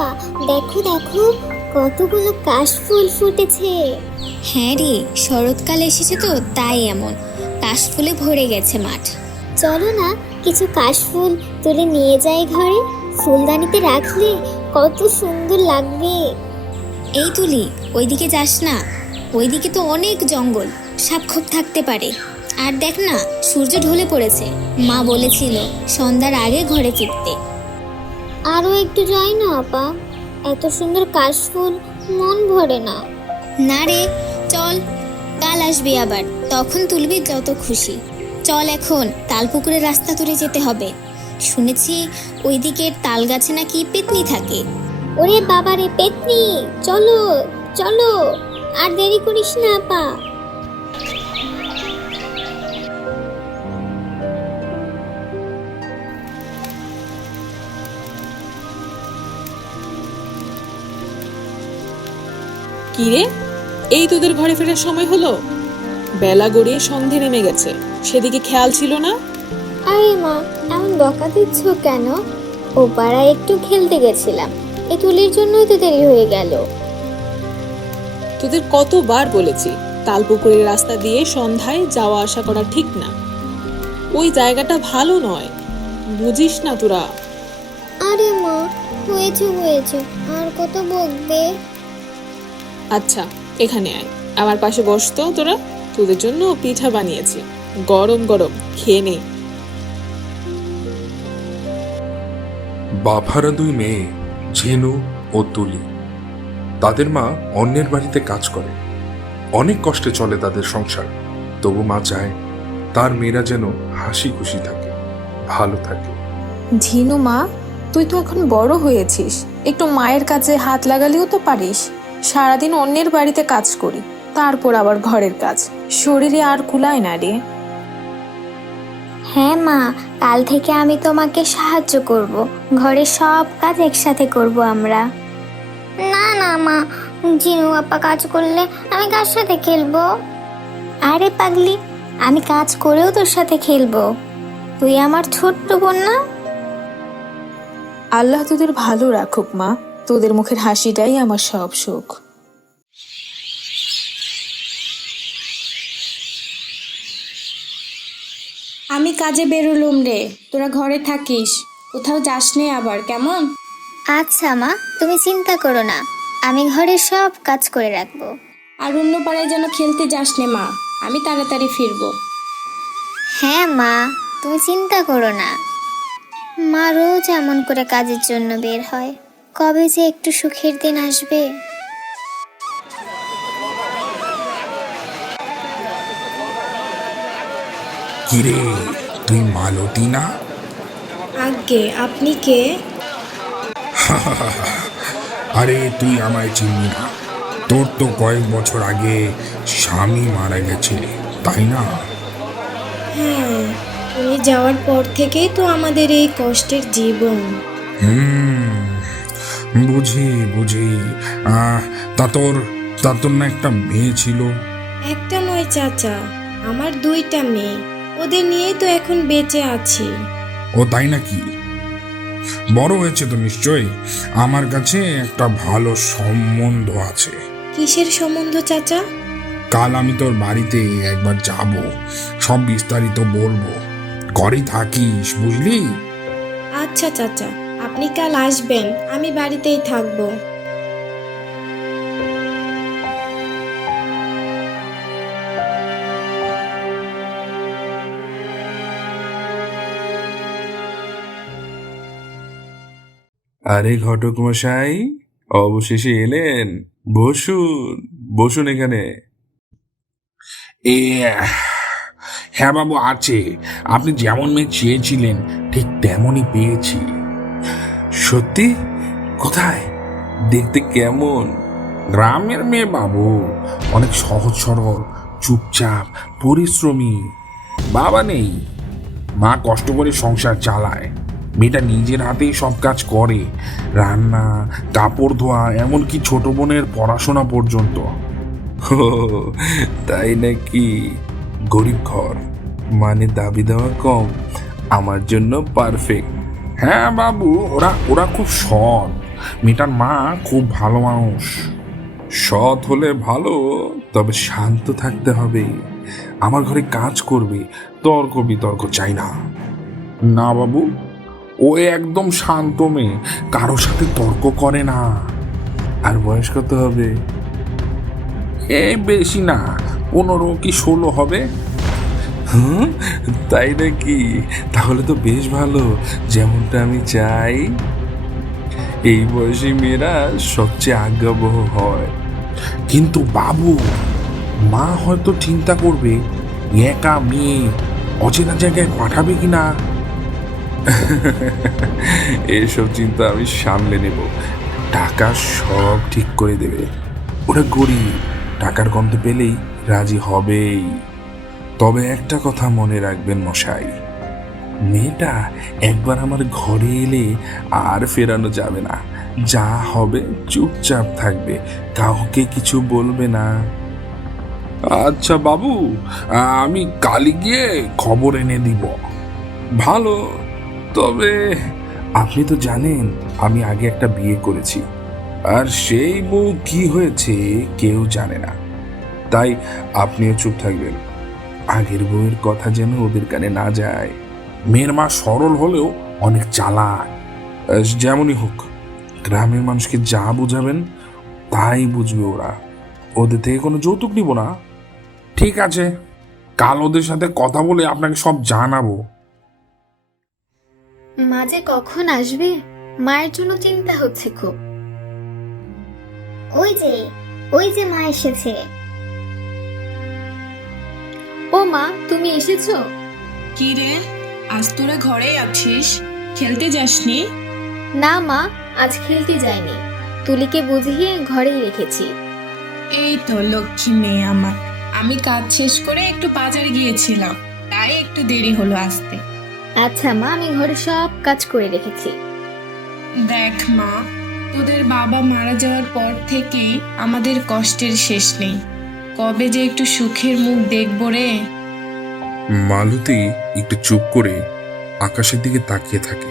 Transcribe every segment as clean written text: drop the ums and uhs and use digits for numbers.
আপা, দেখো দেখো কতগুলো কাশফুল ফুটেছে। হ্যাঁ রে, শরৎকাল এসেছে তো তাই এমন কাশফুলে ভরে গেছে মাঠ। চলো না কিছু কাশফুল তুলে নিয়ে যাই ঘরে, ফুলদানিতে রাখলে কত সুন্দর লাগবে। এই তুলি, ওইদিকে যাস না, ওইদিকে তো অনেক জঙ্গল, সাপ খোপ থাকতে পারে। আর দেখ না, সূর্য ঢলে পড়েছে, মা বলেছিল সন্ধ্যার আগে ঘরে ফিরতে। আরো একটু যাই না আপা, এত সুন্দর কাশফুল মন ভরে না। না রে, চল, কাল আসবি আবার, তখন তুলবি যত খুশি। চল এখন, তালপুকুরের রাস্তা ধরে যেতে হবে। শুনেছি ওই দিকের তাল গাছে নাকি পেতনি থাকে। ওরে বাবা রে পেতনি, চলো চলো, আর দেরি করিস না আপা। কিরে, এই তোদের ঘরে ফেরার সময় হলো? বেলা গড়িয়ে সন্ধে নেমে গেছে, সেদিকে খেয়াল ছিল না? আরে মা, এমন বকা দিচ্ছ কেন? ও পাড়ায় একটু খেলতে গেছিলাম, এই তুলির জন্যই তো দেরি হয়ে গেল। তোদের কতবার বলেছি তালপুকুরের রাস্তা দিয়ে সন্ধ্যায় যাওয়া আসা করা ঠিক না, ওই জায়গাটা ভালো নয়, বুঝিস না তোরা? আরে মা, হয়েছে হয়েছে, আর কত বকবে? আচ্ছা, এখানে আয়, আমার পাশে বস তো তোরা, তোদের জন্য পিঠা বানিয়েছি, গরম গরম খেয়ে নে। বাভারা দুই মেয়ে, ঝিনু ও তুলি। তাদের মা অন্যের বাড়িতে কাজ করে, অনেক কষ্টে চলে তাদের সংসার। তবু মা চায় তার মেয়েরা যেন হাসি খুশি থাকে, ভালো থাকে। ঝিনু মা, তুই তো এখন বড় হয়েছিস, একটু মায়ের কাছে হাত লাগালেও তো পারিস। সারাদিন অন্যের বাড়িতে কাজ করি, তারপর আবার ঘরের কাজ, শরীরে আর কুলায় না রে। হ্যাঁ মা, কাল থেকে আমি তোমাকে সাহায্য করব, ঘরের সব কাজ একসাথে করব আমরা। না না মা, জিনু আপা কাজ করলে আমি কার সাথে খেলবো? আরে পাগলি, আমি কাজ করেও তোর সাথে খেলবো, তুই আমার ছোট্ট বোন না? আল্লাহ তোদের ভালো রাখুক মা, তোদের মুখের হাসিটাই আমার সব সুখ। আমি কাজে বেরোলুম রে, তোরা ঘরে থাকিস, কোথাও যাস নে আবার, কেমন? আচ্ছা মা, তুমি চিন্তা করো না, আমি ঘরের সব কাজ করে রাখবো। আর অন্য পাড়ায় যেন খেলতে যাস নে মা, আমি তাড়াতাড়ি ফিরবো। হ্যাঁ মা, তুমি চিন্তা করো না। মা রোজ এমন করে কাজের জন্য বের হয়, কবে যে একটু সুখের দিন আসবে। কিরে, তুই মালতী না? আজ্ঞে, আপনি কে? আরে তুই আমায় চিনবি না? তোর তো কয়েক বছর আগে স্বামী মারা গেছে, তাই না? হ্যাঁ, উনি যাওয়ার পর থেকেই তো আমাদের এই কষ্টের জীবন। বুঝি বুঝি। তা তোর না একটা মেয়ে ছিল? একটা নয় চাচা, আমার দুইটা মেয়ে, ওদের নিয়েই তো এখন বেঁচে আছি। ও তাই নাকি? বড় হয়েছে তো নিশ্চয়ই। আমার কাছে একটা ভালো সম্বন্ধ আছে। কিসের সম্বন্ধ চাচা? কাল আমি তোর বাড়িতে একবার যাব, সব বিস্তারিত বলবো। ঘরেই থাকিস, বুঝলি? আচ্ছা চাচা, আপনি কাল আসবেন, আমি বাড়িতেই থাকবো। আরে ঘটক মশাই, অবশেষে এলেন। বসুন বসুন এখানে। এ হ্যাঁ বাবু, আছে। আপনি যেমন মেয়ে চেয়েছিলেন ঠিক তেমনই পেয়েছি। সত্যি? কোথায়? দেখতে কেমন? গ্রামের মেয়ে বাবু, অনেক সহজ সরল, চুপচাপ, পরিশ্রমী। বাবা নেই, মা কষ্ট করে সংসার চালায়। মেয়েটা নিজের হাতেই সব কাজ করে, রান্না, কাপড় ধোয়া, এমনকি ছোট বোনের পড়াশোনা পর্যন্ত। ও, তাই নাকি? গরিব ঘর মানে দাবি দেওয়া কম, আমার জন্য পারফেক্ট। হ্যাঁ বাবু, ওরা ওরা খুব সৎ, মেয়েটার মা খুব ভালো মানুষ। সৎ হলে ভালো, তবে শান্ত থাকতে হবে। আমার ঘরে কাজ করবে, তর্ক বিতর্ক চাই না। না বাবু, ও একদম শান্ত মেয়ে, কারোর সাথে তর্ক করে না। আর বয়স কত হবে? বেশি না, 15 কি 16 হবে। হুম, তাই নাকি? তাহলে তো বেশ ভালো, যেমনটা আমি চাই। এই বয়সী মেয়েরা সবচেয়ে আজ্ঞাবহ হয়। কিন্তু বাবু, মা হয়তো চিন্তা করবে একা মেয়ে অচেনা জায়গায় পাঠাবে কিনা। এসব চিন্তা আমি সামলে নেব। টাকা সব ঠিক করে দেবে। ওরা গরিব, টাকার গন্ধ পেলেই রাজি হবেই। তবে একটা কথা মনে রাখবেন মশাই, মেয়েটা একবার আমার ঘরে এলে আর ফেরানো যাবে না। যা হবে চুপচাপ থাকবে, কাউকে কিছু বলবে না। আচ্ছা বাবু, আমি কালি গিয়ে খবর এনে দিব। ভালো। তবে আপনি তো জানেন আমি আগে একটা বিয়ে করেছি, আর সেই বউ কি হয়েছে কেউ জানে না। তাই আপনিও চুপ থাকবেন, আগের বউয়ের কথা যেন ওদের কানে না যায়। মেয়ের মা সরল হলেও অনেক চালাক। যেমনই হোক, গ্রামের মানুষকে যা বুঝাবেন তাই বুঝবে ওরা। ওদের থেকে কোনো যৌতুক নিব না। ঠিক আছে, কাল ওদের সাথে কথা বলে আপনাকে সব জানাবো। মা যে কখন আসবে, মায়ের জন্য চিন্তা হচ্ছে খুব। ওই যে মা এসেছে। ও মা, তুমি এসেছো? কি রে, আজ তোরা ঘরেই আছিস, খেলতে যাসনি? না মা, আজ খেলতে যাইনি, তুলিকে বুঝিয়ে ঘরেই রেখেছি। এই তো লক্ষ্মী মেয়ে আমার। আমি কাজ শেষ করে একটু বাজারে গিয়েছিলাম, তাই একটু দেরি হলো আসতে। আচ্ছা মা, আমি ঘরে সব কাজ করে রেখেছি। দেখ মা, তোদের বাবা মারা যাওয়ার পর থেকে আমাদের কষ্টের শেষ নেই। কবে যে একটু সুখের মুখ দেখবো রে। মালতী একটু চুপ করে আকাশের দিকে তাকিয়ে থাকে,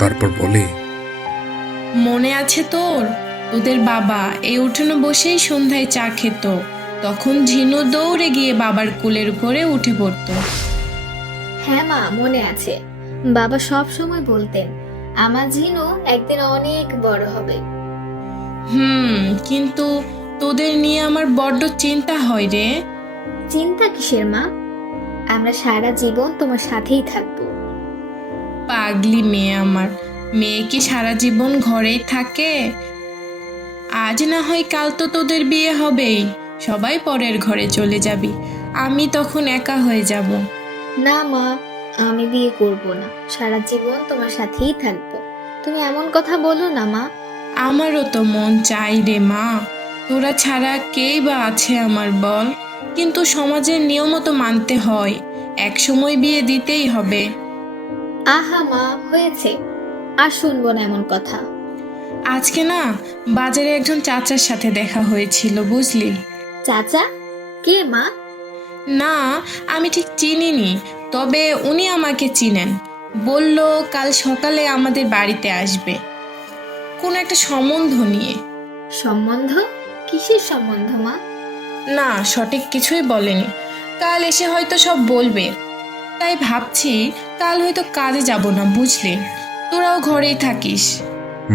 তারপর বলে, মনে আছে তোর, তোদের বাবা এই উঠোনে বসেই সন্ধ্যায় চা খেত। তখন ঝিনু দৌড়ে গিয়ে বাবার কোলের উপরে উঠে পড়তো। হ্যাঁ মা, মনে আছে। বাবা সব সময় বলতেন আমার ঝিনু একদিন অনেক বড় হবে। কিন্তু তোদের নিয়ে আমার বড্ড চিন্তা হয় রে। চিন্তা কিসের মা, আমরা সারা জীবন তোমার সাথেই থাকবো। পাগলি মেয়ে আমার, মেয়ে কি সারা জীবন ঘরেই থাকে? আজ না হয় কাল তো তোদের বিয়ে হবেই, সবাই পরের ঘরে চলে যাবি, আমি তখন একা হয়ে যাব। না মা, আমি বিয়ে করব না, সারা জীবন তোমার সাথেই থাকবো। তুমি এমন কথা বলো না মা। আমারও তো মন চাই রে মা, তোরা ছাড়া কেই বা আছে আমার বল। কিন্তু সমাজের নিয়মও তো মানতে হয়, এক সময় বিয়ে দিতেই হবে। আহা মা, হয়েছে, আর শুনবো না এমন কথা। আজকে না বাজারে একজন চাচার সাথে দেখা হয়েছিল, বুঝলি? চাচা? কে মা? না, আমি ঠিক চিনিনি, তবে উনি আমাকে চিনেন। বলল কাল সকালে আমাদের বাড়িতে আসবে, কোন একটা সম্বন্ধ নিয়ে। সম্বন্ধ? কিসের সম্বন্ধ মা? না, সঠিক কিছুই বলেনি। কাল এসে হয়তো সব বলবে, তাই ভাবছি কাল হয়তো কাজে যাব না, বুঝলি? তোরাও ঘরেই থাকিস।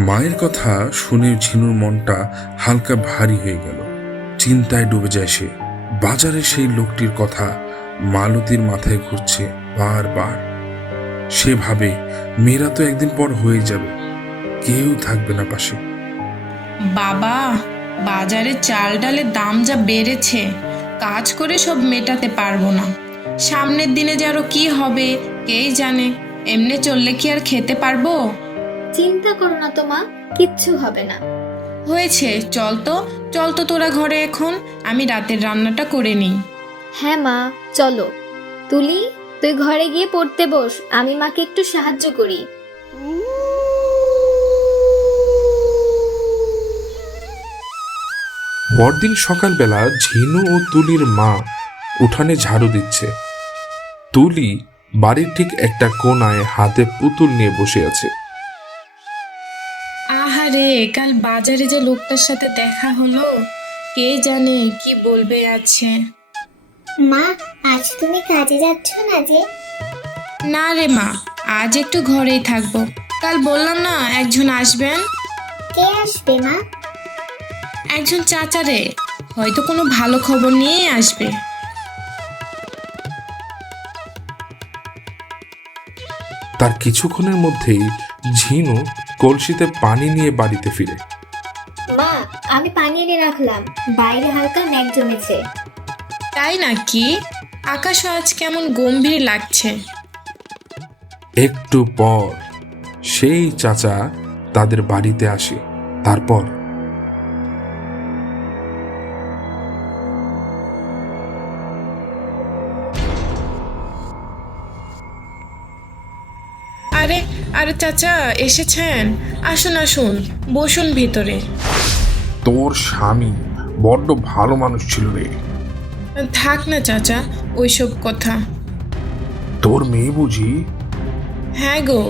মায়ের কথা শুনে ঝিনুর মনটা হালকা ভারী হয়ে গেল। চিন্তায় ডুবে যায় সে। বাজারে সেই লোকটির কথা মালতীর মাথায় ঘুরছে বারবার। সে ভাবে মেয়েরা তো একদিন পর হয়ে যাবে, কেউ থাকবে না পাশে। বাবা, বাজারে চাল ডালের দাম যা বেড়েছে, কাজ করে সব মেটাতে পারবো না। সামনের দিনে যে আরো কি হবে কে জানে। এমনি চললে কি আর খেতে পারবো? চিন্তা করো না তো মা, কিচ্ছু হবে না। হয়েছে, চল তো তোরা ঘরে এখন, আমি রাতের রান্নাটা করে নিই। হ্যাঁ মা, চলো। তুলি, তুই ঘরে গিয়ে পড়তে বস, আমি মাকে একটু সাহায্য করি। পরদিন সকালবেলা ঝিনু ও তুলির মা উঠানে ঝাড়ু দিচ্ছে। তুলি বাড়ির ঠিক একটা কোনায় হাতে পুতুল নিয়ে বসে আছে। আহা রে, কাল বাজারে যে লোকটার সাথে দেখা হলো, কে জানে কি বলবে আছে। মা, আজ তুমি কাজে যাচ্ছ না যে? না রে মা, আজ একটু ঘরেই থাকবো। কাল বললাম না একজন আসবেন। কে আসবে মা? একজন চাচা রে, হয়তো কোনো ভালো খবর নিয়ে আসবে। তার কিছুক্ষণের মধ্যেই ঝিনু কলসিতে পানি নিয়ে বাড়িতে ফিরে। মা, আমি পানি এনে রাখলাম, বাইরে হালকা মেঘ জমেছে। তাই নাকি? আকাশও আজ কেমন গম্ভীর লাগছে। একটু পর সেই চাচা তাদের বাড়িতে আসে। তারপর আরে আরে চাচা এসেছেন, আসুন আসুন, বসুন ভিতরে। তোর স্বামী বড্ড ভালো মানুষ ছিল রে। থাক না চাচা ওইসব কথা। তোর মেয়ে বুঝি? হ্যাঁ গো,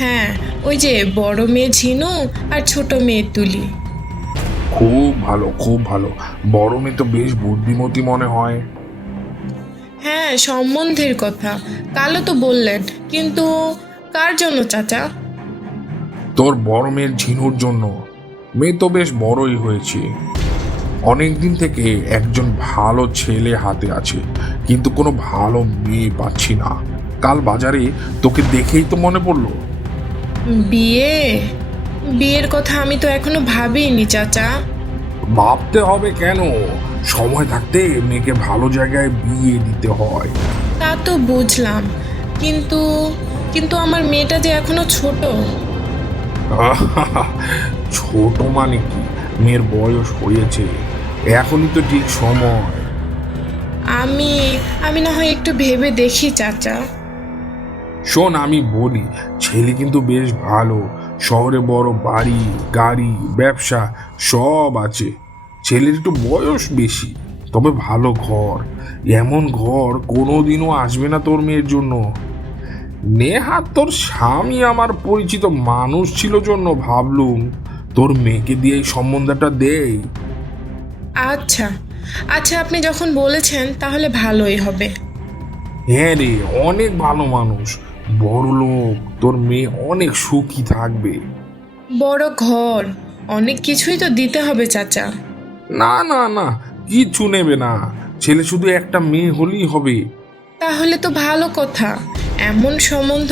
হ্যাঁ, ওই যে বড় মেয়ে ঝিনু আর ছোট মেয়ে তুলি। খুব ভালো, খুব ভালো। বড় মেয়ে তো বেশ বুদ্ধিমতী মনে হয়। হ্যাঁ, সম্বন্ধের কথা কালও তো বললেন, কিন্তু কার জন্য চাচা? তোর বড় মেয়ের ঝিনুর জন্য। মেয়ে তো বেশ বড়ই হয়েছে। অনেকদিন থেকে একজন ভালো ছেলে হাতে আছে, কিন্তু কোনো ভালো মেয়ে পাচ্ছি না। কাল বাজারে তোকে দেখেই তো মনে পড়লো। বিয়ে? বিয়ের কথা আমি তো এখনো ভাবিনি চাচা। ভাবতে হবে কেন? সময় থাকতে মেয়েকে ভালো জায়গায় বিয়ে দিতে হয়। তা তো বুঝলাম, কিন্তু কিন্তু আমার মেয়েটা যে এখনো ছোট। ছোট মানে কি? মেয়ের বয়স হয়েছে, এখনই তো ঠিক সময়। আমি আমি না হয় একটু ভেবে দেখি চাচা। শোন, আমি বলি, ছেলে কিন্তু বেশ ভালো। শহরে বড় বাড়ি, গাড়ি, ব্যবসা সব আছে। ছেলের একটু বয়স বেশি, তবে ভালো ঘর। এমন ঘর কোনোদিনও আসবে না তোর মেয়ের জন্য। নেহাত তোর স্বামী আমার পরিচিত মানুষ ছিল জন্য ভাবলুম তোর মেয়েকে দিয়ে এই সম্বন্ধটা দেই। আচ্ছা আচ্ছা, আপনি যখন বলেছেন তাহলে ভালোই হবে। হ্যাঁ রে, অনেক ভালো মানুষ, বড় লোক। তোর মেয়ে অনেক সুখী থাকবে। বড় ঘর, অনেক কিছুই তো দিতে হবে চাচা। না না না, কিচ্ছু নেবে না। ছেলে শুধু একটা মেয়ে হলেই হবে। তাহলে তো ভালো কথা, এমন সম্বন্ধ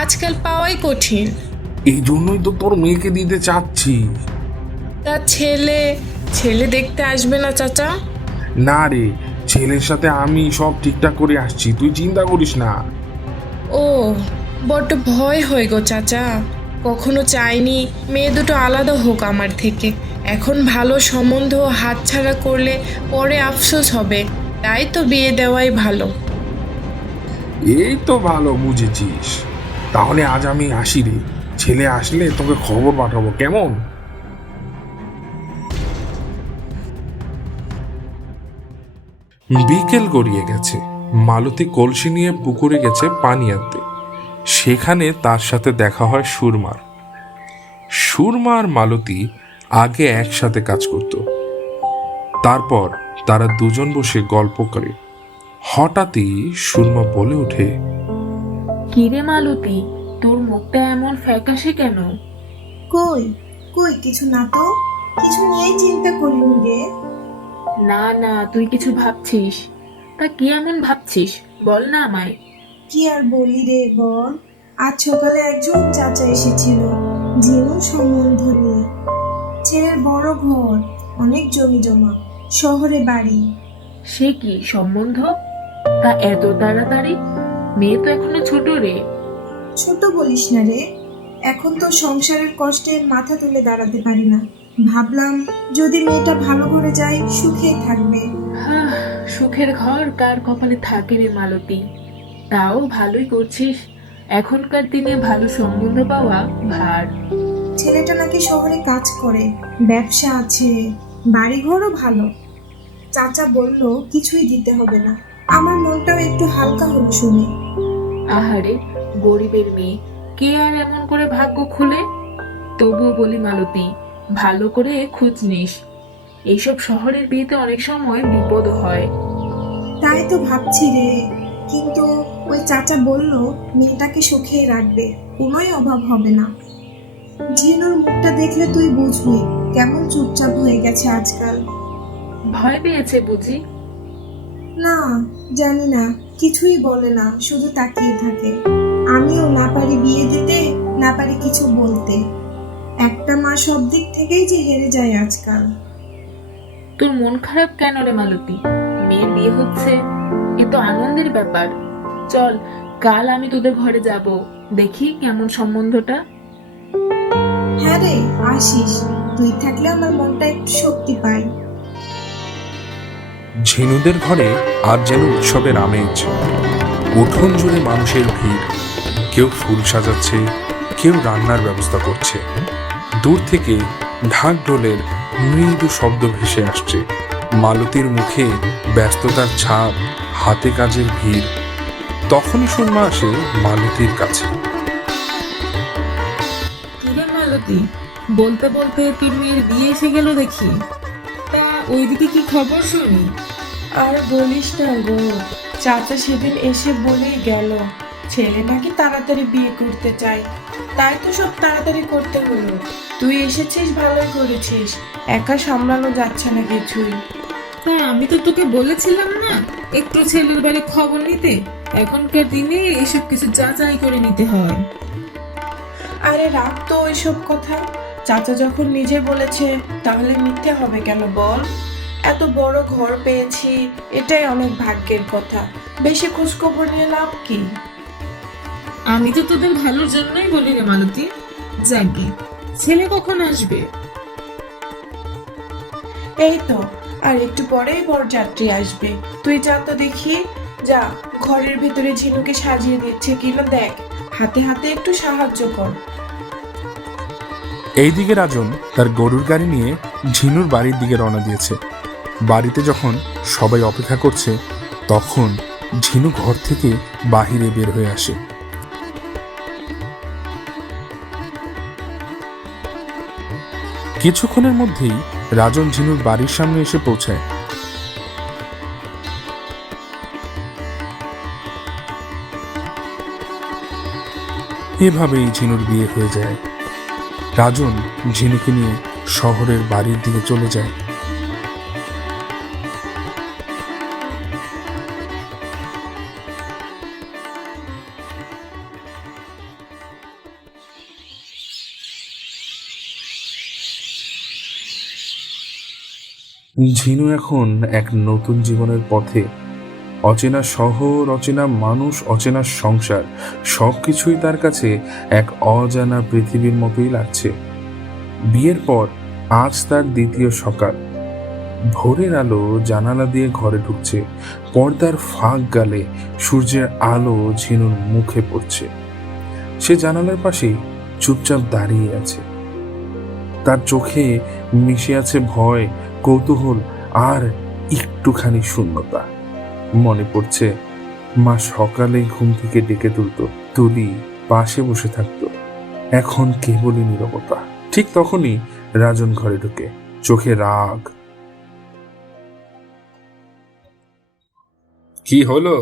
আজকাল পাওয়াই কঠিন। এই জন্যই তো তোর মেয়েকে দিতে চাচ্ছি। তা ছেলে ছেলে দেখতে আসবে না চাচা? না রে, ছেলের সাথে আমি সব ঠিকঠাক করে আসছি, তুই চিন্তা করিস না। ও, বড্ড ভয় হয় গো চাচা। কখনো চাইনি মেয়ে দুটো আলাদা হোক আমার থেকে। এখন ভালো সম্বন্ধ হাতছাড়া করলে পরে আফসোস হবে, তাই তো বিয়ে দেওয়াই ভালো। এই তো ভালো বুঝেছিস। তাহলে আজ আমি আসি রে, ছেলে আসলে তোকে খবর পাঠাবো, কেমন? বিকেল গড়িয়ে গেছে। মালতী কলসি নিয়ে পুকুরে গেছে পানি আনতে। সেখানে তার সাথে দেখা হয় সুরমার। সুরমা আর মালতী আগে একসাথে কাজ করত। তারপর তারা দুজন বসে গল্প করে। হঠাৎই সুরমা বলে ওঠে, কিরে মালতী, তোর মুখটা এমন ফ্যাকাশে কেন? কই কই কিছু না তো, কিছু নিয়েই চিন্তা করিনি রে। না না, তুই কিছু ভাবছিস। তা কি এমন ভাবছিস, বল না আমায়। কি আর বলি রে বল, আজ সকালে একজন চাচা এসেছিল ঝিনুর সম্বন্ধ নিয়ে। ছেলের বড় ঘর, অনেক জমি জমা, শহরে বাড়ি। সে কি সম্বন্ধ? তা এত তাড়াতাড়ি? মেয়ে তো এখনো ছোট রে। ছোট বলিস না রে, এখন তো সংসারের কষ্টে মাথা তুলে দাঁড়াতে পারি না। ভাবলাম যদি মেয়েটা ভালো করে যায় সুখেই থাকবে। সুখের ঘর কার কপালে থাকে রে মালতী। তাও ভালোই করছিস, এখনকার দিনে ভালো সম্বন্ধ পাওয়া ভার। ছেলেটা নাকি শহরে কাজ করে, ব্যবসা আছে, বাড়িঘরও ভালো। চাচা বলল কিছুই দিতে হবে না। আমার মনটাও একটু হালকা হলো শুনে। আহারে, গরিবের মেয়ে, কে আর এমন করে ভাগ্য খুলে? তবুও বলি মালতী, ভালো করে খোঁজ নিস। এইসব শহরের বিয়েতে অনেক সময় বিপদ হয়। তাই তো ভাবছি রে, কিন্তু ওই চাচা বলল মেয়েটাকে সুখেই রাখবে, কোনোই অভাব হবে না। ঝিনুর মুখটা দেখলে তুই বুঝবি কেমন চুপচাপ হয়ে গেছে আজকাল। ভয় পেয়েছে বুঝি? না, জানি না, কিছুই বলে না, শুধু তাকিয়ে থাকে। আমিও না পারি বিয়ে দিতে, না পারি কিছু বলতে। একটা মা সব দিক থেকেই যে হেরে যায় আজকাল। তোর মন খারাপ কেন রে মালতী? মেয়ের বিয়ে হচ্ছে, এ তো আনন্দের ব্যাপার। চল, কাল আমি তোদের ঘরে যাব, দেখি কেমন সম্বন্ধটা। হ্যাঁ রে, আসিস, তুই থাকলে আমার মনটা একটু শক্তি পায়। ঝিনুদের ঘরে আজ যেন উৎসবের আমেজ। উঠোন জুড়ে মানুষের ভিড়, কেউ ফুল সাজাচ্ছে, কেউ রান্নার ব্যবস্থা করছে। দূর থেকে ঢাক ঢোলের মৃদু শব্দ ভেসে আসছে। মালতীর মুখে ব্যস্ততার ছাপ, হাতে কাজের ভিড়। তখনই সুরমা আসে মালতীর কাছে। কিরে মালতী, বলতে বলতে তোর মেয়ের বিয়ে এসে গেল দেখি। তা ওইদিকে কি খবর শুনি? আর বলিস না গো, চাচা সেদিন এসে বলেই গেল ছেলে নাকি তাড়াতাড়ি বিয়ে করতে চায়। তাই তো সব তাড়াতাড়ি করতে হলো। তুই এসেছিস, ভালোই করেছিস, একা সামলানো যাচ্ছে না কিছুই। তা আমি তো তোকে বলেছিলাম না একটু ছেলের বাড়ি খবর নিতে? এখনকার দিনে এসব কিছু যাচাই করে নিতে হয়। আরে রাখ তো ওইসব কথা, চাচা যখন নিজে বলেছে তাহলে মিথ্যে হবে কেন বল? এত বড় ঘর পেয়েছি, এটাই অনেক ভাগ্যের কথা। বেশি খোঁজখবর নিয়ে লাভ কি? আমি তো তোদের ভালোর জন্যই বলি রে মালতী। যাকে ছেলে কখন আসবে? এই তো আর একটু পরেই বরযাত্রী আসবে। তুই যা তো দেখি, যা ঘরের ভেতরে ঝিনুকে সাজিয়ে দিচ্ছে কিনা দেখ, হাতে হাতে একটু সাহায্য কর। এইদিকে রাজন তার গরুর গাড়ি নিয়ে ঝিনুর বাড়ির দিকে রওনা দিয়েছে। বাড়িতে যখন সবাই অপেক্ষা করছে, তখন ঝিনু ঘর থেকে বাহিরে বের হয়ে আসে। কিছুক্ষণের মধ্যেই রাজন ঝিনুর বাড়ির সামনে এসে পৌঁছায়। এভাবেই ঝিনুর বিয়ে হয়ে যায়। রাজন ঝিনুকে নিয়ে শহরের বাড়ির দিকে চলে যায়। ঝিনু এখন এক নতুন জীবনের পথে। অচেনা শহর, অচেনা মানুষ, অচেনা সংসার, সবকিছুই তার কাছে এক অজানা পৃথিবীর মতোই লাগছে। বিয়ের পর আজ তার দ্বিতীয় সকাল। ভোরের আলো জানালা দিয়ে ঘরে ঢুকছে। পর্দার ফাঁক গালে সূর্যের আলো ঝিনুর মুখে পড়ছে। সে জানালার পাশেই চুপচাপ দাঁড়িয়ে আছে। তার চোখে মিশে আছে ভয়, কৌতূহল আর একটুখানি শূন্যতা। মনে পড়ছে মা সকালে ঘুম থেকে ডেকে তুলতো, তুলি পাশে বসে থাকতো, এখন কেবলই নীরবতা। ঠিক তখনই রাজন ঘরে ঢুকে, চোখে রাগ। কি হলো?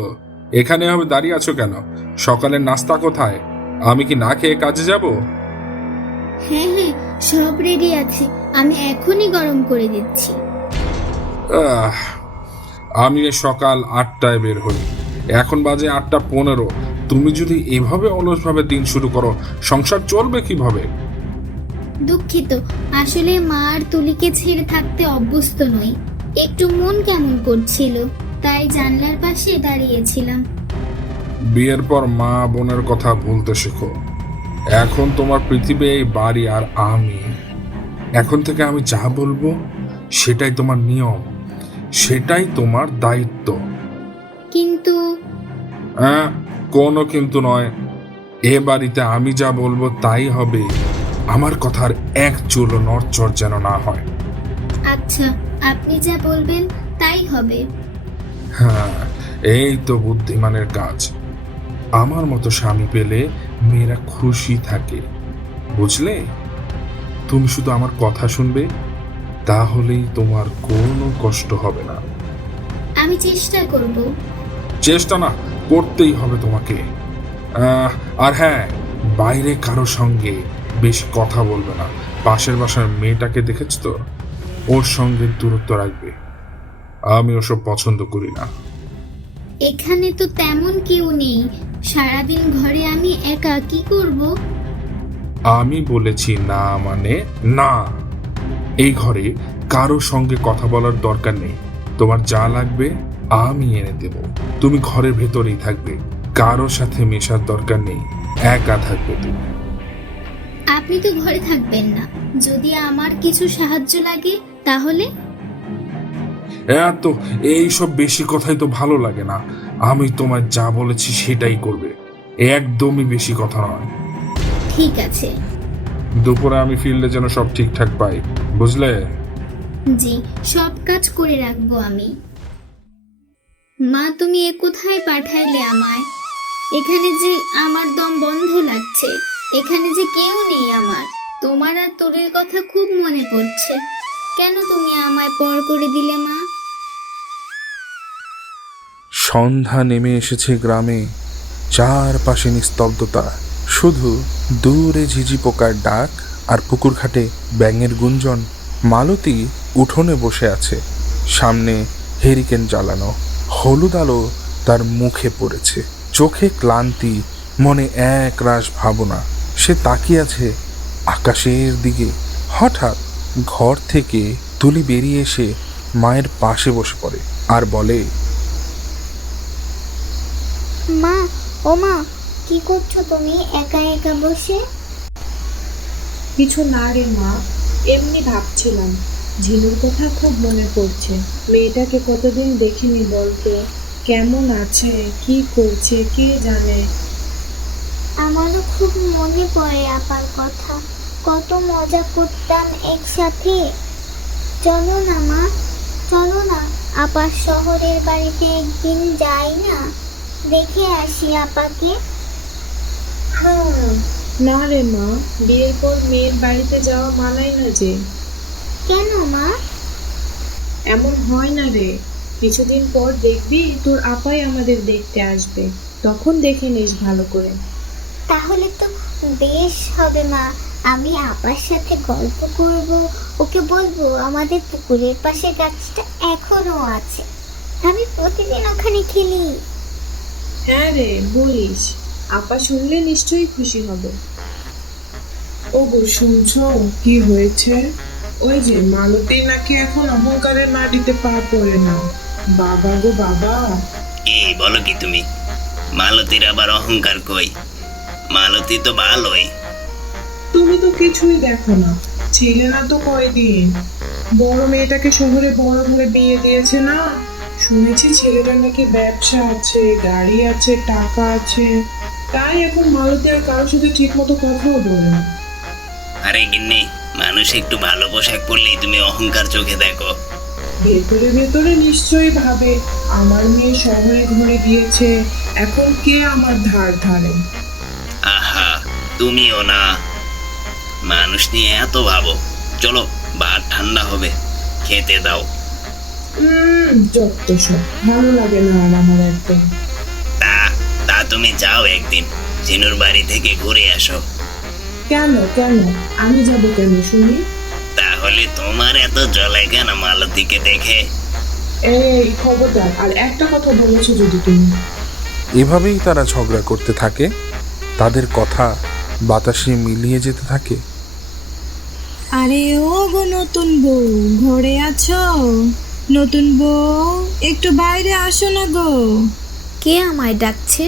এখানে হবে দাঁড়িয়ে আছো কেন? সকালের নাস্তা কোথায়? আমি কি না খেয়ে কাজে যাব? হ্যাঁ হ্যাঁ, সব রেডি আছে, আমি এখনই গরম করে দিচ্ছি। আমি সকাল 8টায় বের হই, এখন বাজে 8:15। তুমি যদি এভাবে অলসভাবে দিন শুরু করো, সংসার চলবে কিভাবে? দুঃখিত, আসলে মা আর তুলিকে ছেড়ে থাকতে অভ্যস্ত নই, একটু মন কেমন করছিল, তাই জানলার পাশে দাঁড়িয়েছিলাম। বিয়ের পর মা বোনের কথা ভুলতে শেখো। এখন তোমার পৃথিবী এই বাড়ি আর আমি। এখন থেকে আমি যা বলবো সেটাই তোমার নিয়ম, সেটাই তোমার দায়িত্ব। কিন্তু কোনো কিন্তু নয়। এ বাড়িতে আমি যা বলবো তাই হবে। আমার কথার এক চুলো নড়চড় যেন না হয়। আচ্ছা, আপনি যা বলবেন তাই হবে। হ্যাঁ, এই তো বুদ্ধিমানের কাজ। আমার মতো স্বামী পেলে মেয়েরা খুশি থাকে, বুঝলে? তুমি শুধু আমার কথা শুনবে, তাহলেই তোমার কোনো কষ্ট হবে না। আমি চেষ্টা করব। চেষ্টা না, করতেই হবে তোমাকে। আর হ্যাঁ, বাইরে কারো সঙ্গে বেশি কথা বলবে না। পাশের বাসার মেয়েটাকে দেখেছ তো, ওর সঙ্গে দূরত্ব রাখবে। আমি ওসব পছন্দ করি না। এখানে তো তেমন কেউ নেই, সারাদিন ঘরে আমি একা, কি করব? আমি বলেছি না মানে না। এই ঘরে কারো সঙ্গে কথা বলার দরকার নেই। তোমার যা লাগবে আমি এনে দেব। তুমি ঘরের ভেতরেই থাকবে, কারো সাথে মেশার দরকার নেই, একা থাকবে তুমি। আপনি তো ঘরে থাকবেন না, যদি আমার কিছু সাহায্য লাগে তাহলে? এত এইসব বেশি কথাই তো ভালো লাগে না। আমি তোমায় যা বলেছি সেটাই করবে, একদমই বেশি কথা নয়। ঠিক আছে। দুপুরে আমি ফিরলে যেন সব ঠিকঠাক পাই, বুঝলে? জি, সব কাজ করে রাখবো আমি। মা, তুমি এ কোথায় পাঠাইলে আমায়? এখানে যে আমার দম বন্ধ লাগছে, এখানে যে কেউ নেই আমার। তোমার আর তোরের কথা খুব মনে পড়ছে। কেন তুমি আমায় পর করে দিলে মা? সন্ধ্যা নেমে এসেছে গ্রামে, চারপাশে নিস্তব্ধতা, শুধু দূরে ঝিঝি পোকার ডাক আর পুকুর ঘাটে ব্যাঙের গুঞ্জন। মালতী উঠোনে বসে আছে, সামনে হেরিকেন জ্বালানো, হলুদ আলো তার মুখে পড়েছে, চোখে ক্লান্তি, মনে এক রাশ ভাবনা। সে তাকিয়ে আছে আকাশের দিকে। হঠাৎ ঘর থেকে তুলি বেরিয়ে এসে মায়ের পাশে বসে পড়ে আর বলে, মা, ও মা, কি করছো তুমি একা একা বসে? কিছু না রে মা, এমনি ভাবছিলাম। ঝিনুর কথা খুব মনে পড়ছে। মেয়েটাকে কতদিন দেখিনি বলতো, কেমন আছে, কি করছে কে জানে। আমারও খুব মনে পড়ে আপার কথা, কত মজা করতাম একসাথে। চলো না মা, চলো না আপার শহরের বাড়িতে একদিন যাই না, দেখে আসি আপাকে। হ্যাঁ, না রে মা, বিয়ের পর মেয়ের বাড়িতে যাওয়া মানায় না যে। কেন মা? এমন হয় না রে, কিছুদিন পর দেখবি তোর আপাই আমাদের দেখতে আসবে, তখন দেখে নিস ভালো করে। তাহলে তো বেশ হবে মা, আমি আপার সাথে গল্প করব, ওকে বলবো আমাদের পুকুরের পাশে গাছটা এখনো আছে, আমি প্রতিদিন ওখানে খেলি। হ্যাঁ রে, বলিস, আপা শুনলে নিশ্চয়ই খুশি হবে। ও গো, শুনছো কি হয়েছে? ওই যে মালতী নাকি এখন অহংকারের মাটিতে পা পড়ে না। বাবা গো বাবা! এই বলো কি তুমি? মালতীর আবার অহংকার কই? মালতী তো ভালোই। তুমি তো কিছুই দেখো না, ছেলে না তো কয়দিন। বড় মেয়েটাকে শহরে বড় ঘরে বিয়ে দিয়েছে না? শুনেছি ছেলেটার নাকি ব্যবসা আছে, গাড়ি আছে, টাকা আছে। তাই এখন মালতী আর কারোর সাথে ঠিক মতো কথাও বলে না। আরে গিন্নি, মানুষ একটু ভালো পোশাক পরলেই তুমি অহংকার চোখে দেখো। ভেতরে ভেতরে নিশ্চয়ই ভাবে আমার মেয়ে শহরে ঘুরে গিয়েছে, এখন কে আমার ধার ধারে। আহা, তুমিও না, মানুষ নিয়ে এত ভাবো। চলো, ভাত ঠান্ডা হবে, খেতে দাও। যত সব ভালো লাগে না আর আমার একদম। তা তা তুমি যাও একদিন ঝিনুর বাড়ি থেকে ঘুরে আসো। কেন কেন আমি যাবো কেন শুনি? তাহলে তোমার এত জ্বলে কেন মালতীকে দেখে? এই খবরদার, আর একটা কথা বলেছো যদি তুমি। এভাবেই তারা ঝগড়া করতে থাকে, তাদের কথা বাতাসে মিলিয়ে যেতে থাকে। আরে ও গো নতুন বউ, ঘরে আছো? নতুন বউ, একটু বাইরে আসো না গো। কে আমায় ডাকছে?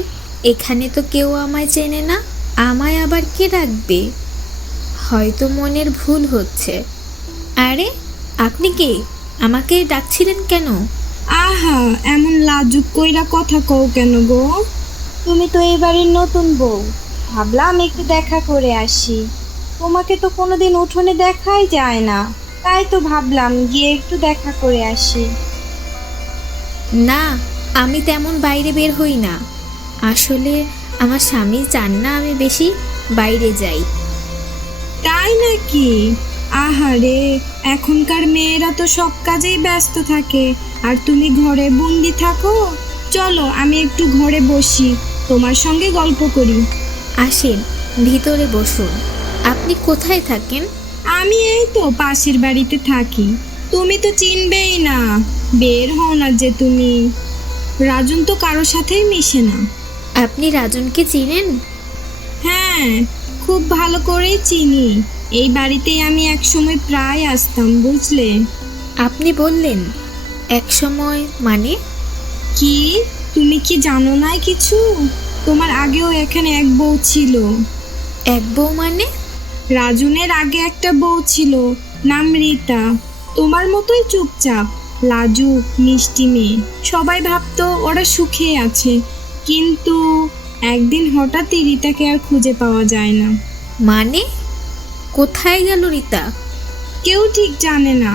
এখানে তো কেউ আমায় চেনে না, আমায় আবার কে ডাকবে? হয়তো মনের ভুল হচ্ছে। আরে, আপনি কে? আমাকে ডাকছিলেন কেন? আহা, এমন লাজুক কইরা কথা কও কেন গো? তুমি তো এই বাড়ির নতুন বউ, ভাবলাম একটু দেখা করে আসি। তোমাকে তো কোনোদিন উঠোনে দেখাই যায় না, তাই তো ভাবলাম গিয়ে একটু দেখা করে আসি। না, আমি তেমন বাইরে বের হই না। আসলে আমার স্বামী চান না আমি বেশি বাইরে যাই। তাই নাকি? আহারে, এখনকার মেয়েরা তো সব কাজেই ব্যস্ত থাকে, আর তুমি ঘরে বন্দি থাকো। চলো আমি একটু ঘরে বসি, তোমার সঙ্গে গল্প করি। আসেন, ভিতরে বসুন। আপনি কোথায় থাকেন? আমি এই তো পাশের বাড়িতে থাকি। তুমি তো চিনবেই না, বের হও না যে তুমি। রাজন তো কারোর সাথেই মিশে না। আপনি রাজনকে চিনেন? হ্যাঁ, খুব ভালো করেই চিনি। এই বাড়িতেই আমি একসময় প্রায় আসতাম, বুঝলে। আপনি বললেন এক সময়, মানে? কি, তুমি কি জানো না কিছু? তোমার আগেও এখানে এক বউ ছিল। এক বউ মানে? রাজনের আগে একটা বউ ছিল, নাম রীতা। তোমার মতোই চুপচাপ, লাজুক, মিষ্টি মেয়ে। সবাই ভাবতো ওরা সুখে আছে, কিন্তু একদিন হঠাৎই রীতাকে আর খুঁজে পাওয়া যায় না। মানে কোথায় গেল রীতা? কেউ ঠিক জানে না।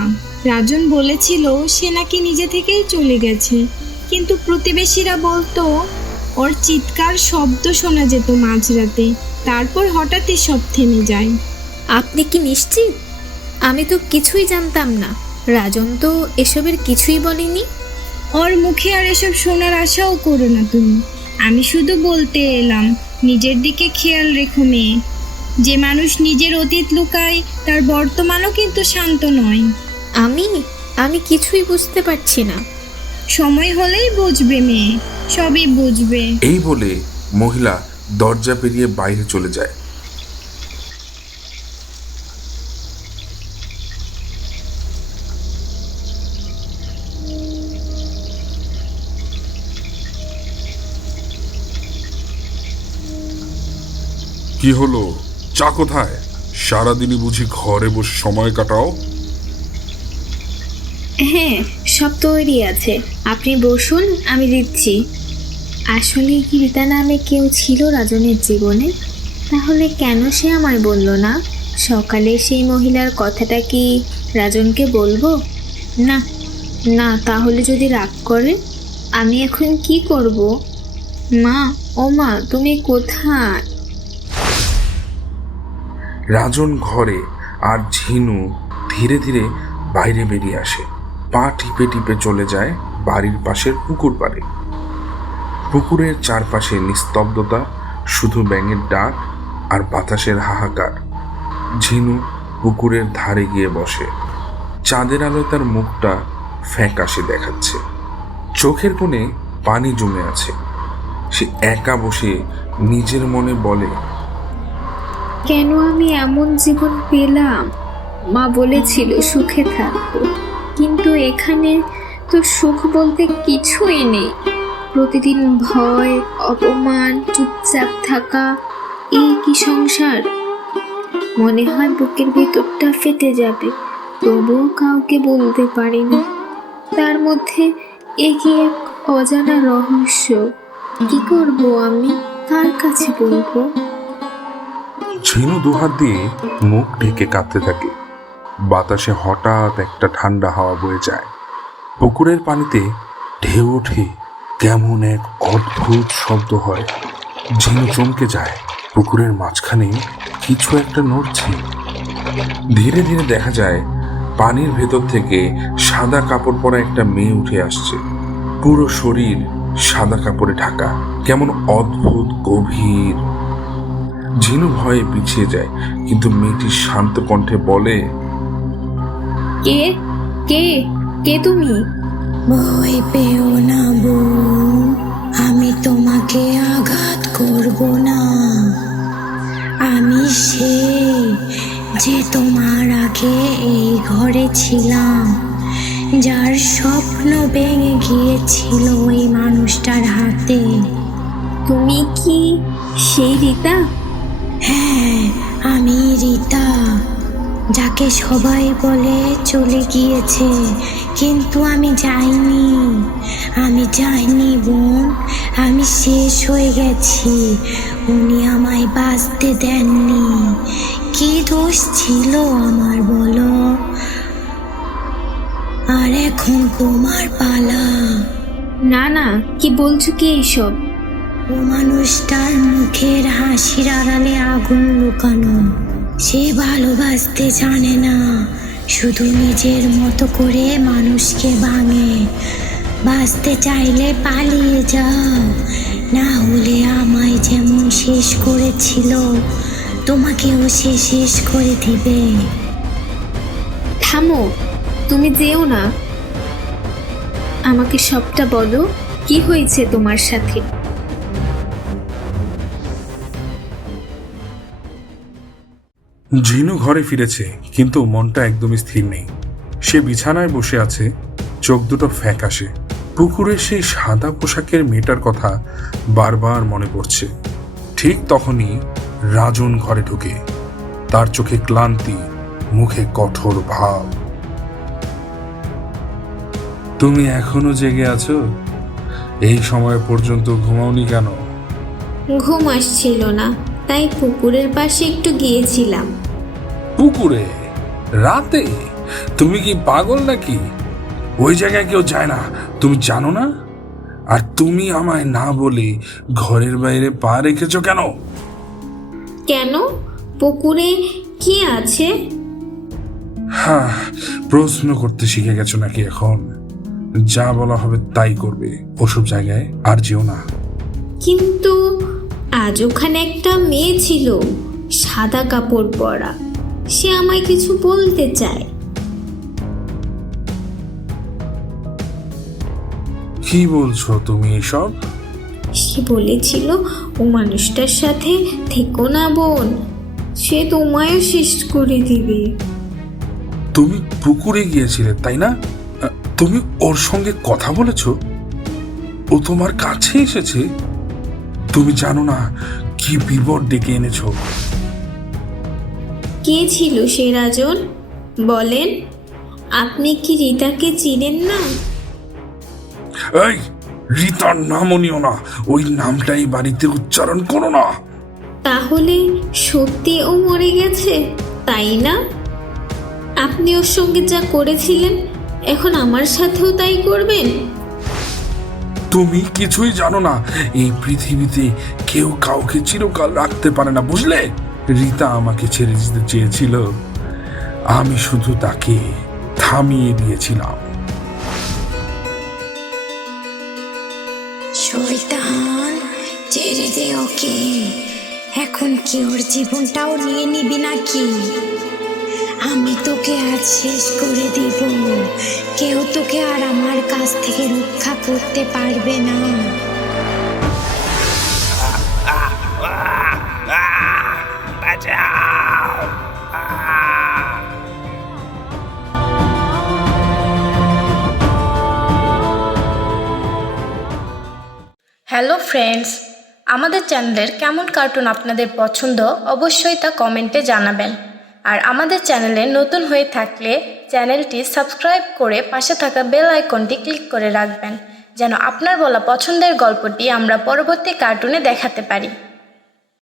রাজন বলেছিল সে নাকি নিজে থেকেই চলে গেছে, কিন্তু প্রতিবেশীরা বলতো ওর চিৎকার শব্দ শোনা যেত মাঝরাতে, তারপর হঠাৎই সব থেমে যায়। আপনি কি নিশ্চিত? আমি তো কিছুই জানতাম না। রাজন তো এসবের কিছুই বলেনি। ওর মুখে আর এসব শোনার আশাও করো না তুমি। আমি শুধু বলতে এলাম, নিজের দিকে খেয়াল রেখো মেয়ে। যে মানুষ নিজের অতীত লুকায়, তার বর্তমানও কিন্তু শান্ত নয়। আমি কিছুই বুঝতে পারছি না। সময় হলেই বুঝবে মেয়ে, সবই বুঝবে। এই বলে মহিলা দরজা পেরিয়ে বাইরে চলে যায়। কি হলো, চা কোথায়? সারাদিনই বুঝি ঘরে বসে সময় কাটাও? হ্যাঁ, সব তৈরি আছে, আপনি বসুন, আমি দিচ্ছি। আসলে কি রীতা নামে কেউ ছিল রাজনের জীবনে? তাহলে কেন সে আমায় বলল না? সকালে সেই মহিলার কথাটা কি রাজনকে বলবো? না না, তাহলে যদি রাগ করে? আমি এখন কি করব? মা, ও মা, তুমি কোথায়? রাজন ঘরে আর ঝিনু ধীরে ধীরে বাইরে বেরিয়ে আসে। পা টিপে টিপে চলে যায় বাড়ির পাশের পুকুর পাড়ে। পুকুরের চারপাশে নিস্তব্ধতা, শুধু ব্যাঙের ডাক আর বাতাসের হাহাকার। ঝিনু পুকুরের ধারে গিয়ে বসে। চাঁদের আলোয় তার মুখটা ফ্যাকাশে দেখাচ্ছে, চোখের কোণে পানি জমে আছে। সে একা বসে নিজের মনে বলে, কেন আমি এমন জীবন পেলাম? মা বলেছিল সুখে থাকবো, কিন্তু এখানে তো সুখ বলতে কিছুই নেই। প্রতিদিন ভয়, অপমান, চুপচাপ থাকা, এই কি সংসার? মনে হয় বুকের ভিতরটা ফেটে যাবে, তবুও কাউকে বলতে পারিনি। তার মধ্যে এগিয়ে এক অজানা রহস্য। কি করব আমি? কার কাছে বলবো? ঝিনু দুহাত দিয়ে মুখ ঢেকে কাঁদতে থাকে। বাতাসে হঠাৎ একটা ঠান্ডা হাওয়া বয়ে যায়। পুকুরের পানিতে ঢেউ ওঠে, কেমন এক অদ্ভুত শব্দ হয়। ঝিনু চমকে যায়। পুকুরের মাঝখানে কিছু একটা নড়ছে। ধীরে ধীরে দেখা যায় পানির ভেতর থেকে সাদা কাপড় পরা একটা মেয়ে উঠে আসছে। পুরো শরীর সাদা কাপড়ে ঢাকা, কেমন অদ্ভুত গভীর। ঝিনু ভয়ে পিছিয়ে যায়, কিন্তু মেয়েটি শান্ত কণ্ঠে বলে, কে কে কে তুমি? ভয় পেও না বোন, আমি তোমাকে আঘাত করব না। আমি সে যে তোমার আগে এই ঘরে ছিলাম, যার স্বপ্ন ভেঙে গিয়েছিল ওই মানুষটার হাতে। তুমি কি সেই রীতা? হ্যাঁ, আমি রীতা, যাকে সবাই বলে চলে গিয়েছে, কিন্তু আমি যাইনি বোন। আমি শেষ হয়ে গেছি, উনি আমায় বাঁচতে দেননি। কি দোষ ছিল আমার বলো? আর এখন তোমার পালা। না না, কি বলছো কি এইসব? ও মানুষটার মুখের হাসির আড়ালে আগুন লুকানো। সে ভালোবাসতে জানে না, শুধু নিজের মতো করে মানুষকে ভাঙে। বাঁচতে চাইলে পালিয়ে যাও, না হলে আমায় যেমন শেষ করেছিল তোমাকেও সে শেষ করে দিবে। থামো, তুমি যেও না। আমাকে সবটা বলো, কি হয়েছে তোমার সাথে? ঝিনু ঘরে ফিরেছে, কিন্তু মনটা একদমই স্থির নেই। সে বিছানায় বসে আছে, চোখ দুটো ফ্যাকাশে। পুকুরে সেই সাদা পোশাকের মেয়েটার কথা বারবার মনে পড়ছে। ঠিক তখনই রাজন ঘরে ঢুকে। তার চোখে ক্লান্তি, মুখে কঠোর ভাব। তুমি এখনো জেগে আছো? এই সময় পর্যন্ত ঘুমাওনি কেন? ঘুম আসছিল না, তাই পুকুরের পাশে একটু গিয়েছিলাম। পুকুরে রাতে? তুমি কি পাগল নাকি? ওই জায়গায় কেউ যায় না, তুমি জানো না? আর তুমি আমায় না বলে ঘরের বাইরে পা রেখেছো কেন? কেন? পুকুরে কি আছে? হ্যাঁ, প্রশ্ন করতে শিখে গেছো নাকি এখন? যা বলা হবে তাই করবে। ওসব জায়গায় আর যেও না। কিন্তু আজ ওখানে একটা মেয়ে ছিল, সাদা কাপড় পরা। সে আমায় কিছু বলতে চায়। কি বলছো তুমি এসব? সে বলেছিল ও মানুষটার সাথে থেকো না বোন, সে তোমায়ও শেষ করে দিবে। তুমি পুকুরে গিয়েছিলে তাই না? তুমি ওর সঙ্গে কথা বলেছো? ও তোমার কাছে এসেছে? তুমি জানো না কি বিপদ ডেকে এনেছো? কে ছিল সে রাজন? বলেন, আপনি কি রীতাকে চিনেন না? এই, রিতার নামও নিও না। ওই নামটাই বাড়িতে উচ্চারণ করো না। তাহলে সত্যি ও মরে গেছে, তাই না? আপনি ওর সঙ্গে যা করেছিলেন, এখন আমার সাথেও তাই করবেন? তুমি কিছুই জানো না। এই পৃথিবীতে কেউ কাউকে চিরকাল রাখতে পারে না, বুঝলে? রিতা আমাকে ছেড়ে দিতে চেয়েছিল, আমি শুধু তাকে থামিয়ে দিয়েছিলাম। শয়তান, ছেড়ে দে ওকে। এখন কি ওর জীবনটাও নিয়ে নিবি নাকি? আমি তোকে আজ শেষ করে দিব। কেউ তোকে আর আমার কাছ থেকে রক্ষা করতে পারবে না। হ্যালো ফ্রেন্ডস, আমাদের চ্যানেলের কেমন কার্টুন আপনাদের পছন্দ অবশ্যই তা কমেন্টে জানাবেন। আর আমাদের চ্যানেলে নতুন হয়ে থাকলে চ্যানেলটি সাবস্ক্রাইব করে পাশে থাকা বেল আইকনটি ক্লিক করে রাখবেন, যেন আপনার বলা পছন্দের গল্পটি আমরা পরবর্তী কার্টুনে দেখাতে পারি।